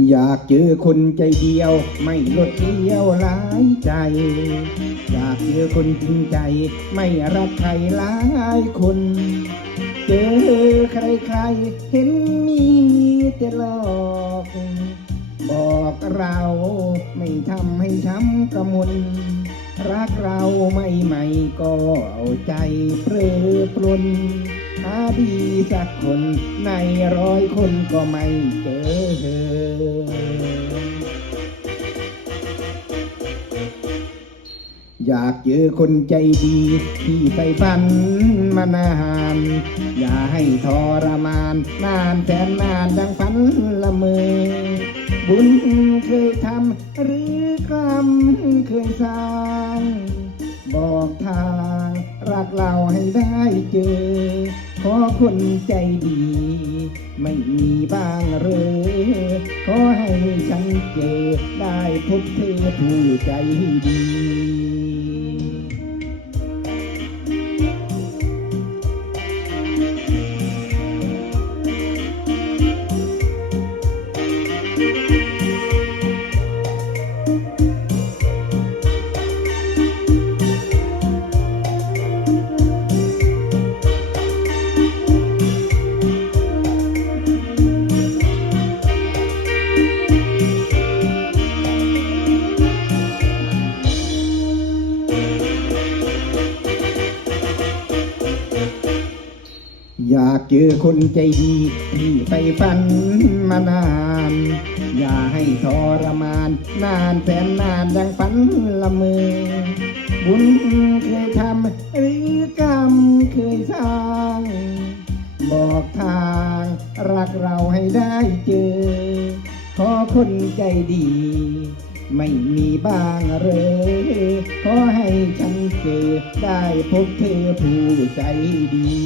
อยากเจอคนใจเดียว ไม่ลดเลี้ยวหลายใจ อยากเจอคนจริงใจ ไม่รักใครหลายคน เจอใครๆเห็นมีแต่หลอก บอกเราไม่ทำให้ช้ำกระมวลรักเราไม่ไม่ก็เอาใจเพลอปลน ดีสักคนในร้อยคนก็ไม่เจออยากเจอคนใจดีที่ไปฝันมานาน อย่าให้ทรมานนานแสนนานดังฝันละเมอบุญเคยทำหรือกรรมเคยสร้าง บอกทาง รักเราให้ได้เจอ ขอคนใจดี ไม่มีบ้างเรอขอให้ฉันเจอได้พบเธอผู้ใจดี อยากเจอคนใจดีที่ไปฝันมานาน อย่าให้ทรมาน นานแสนนานดังฝันละเมอบุญเคยทำหรือกรรมเคยสร้าง บอกทางรักเราให้ได้เจอ ขอคนใจดี ไม่มีบ้างเลยขอให้ฉันเจอได้พบเธอผู้ใจดี